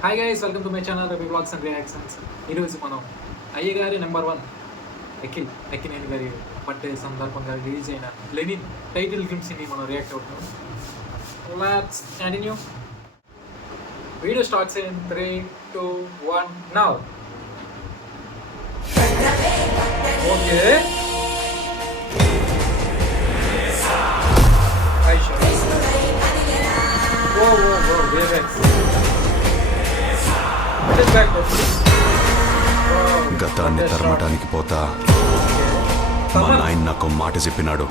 Hi guys, welcome to my channel Ravi blogs and reactions. ఈరోజు మనం అయ్యగారి నెంబర్ 1 అక్కినేని గారి బర్త్డే సందర్భంగా రిలీజ్ అయిన లెనిన్ టైటిల్ ఫిల్మ్స్ని మనం రియాక్ట్ అవుతున్నాం. Let's continue. Video starts in 3, 2, 1 now. Okay, గతాన్ని తరమటానికి పోతా మా నాయన నాకు మాట చెప్పినాడు.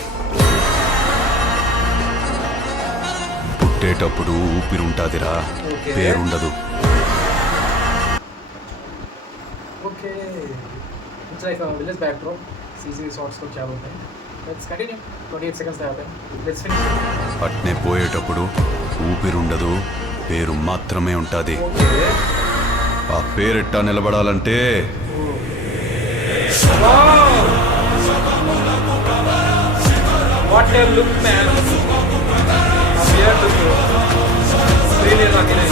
పుట్టేటప్పుడు ఊపిరుంటాదిరా, పేరుండదు. Okay, it's like village backdrop. CC shorts కూడా చాలా ఉంటాయి. Let's continue. 28 సెకండ్స్ దాకా. Let's finish. అట్నే పోయేటప్పుడు ఊపిరుండదు, పేరు మాత్రమే ఉంటుంది. ఆ పేరెట్టా నిలబడాలంటే What a look, man. I'm here to really rock it.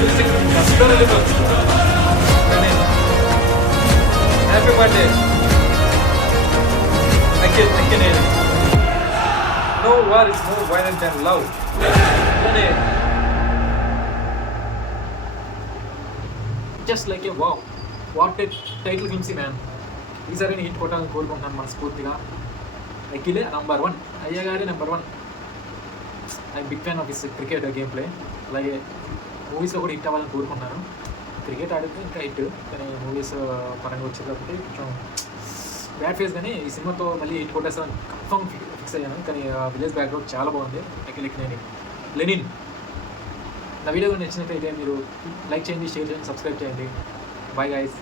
Music unbelievable. Happy birthday. Akkineni. No war is more violent than love. Just like a wow. What a title films, man. ఈసారి hit కొట్టాలని కోరుకుంటున్నాను మనస్ఫూర్తిగా. అఖిలే number 1, అయ్యగారి number 1. I big fan of his cricket game play. అలాగే మూవీస్లో కూడా hit అవ్వాలని కోరుకుంటున్నాను. క్రికెట్ ఆడితే ఇంకా హిట్, కానీ మూవీస్ పరంగా వచ్చేటప్పుడు కొంచెం బ్యాడ్ ఫేస్. కానీ ఈ సినిమాతో మళ్ళీ హిట్ కొట్టేస్తాను కన్ఫర్మ్ ఫిక్స్ అయ్యాను. కానీ విలేజ్ బ్యాక్గ్రౌండ్ చాలా బాగుంది. అఖిలేని లెనిన్. నా వీడియో నచ్చినట్లయితే మీరు లైక్ చేయండి, షేర్ చేయండి, సబ్స్క్రైబ్ చేయండి. Bye guys.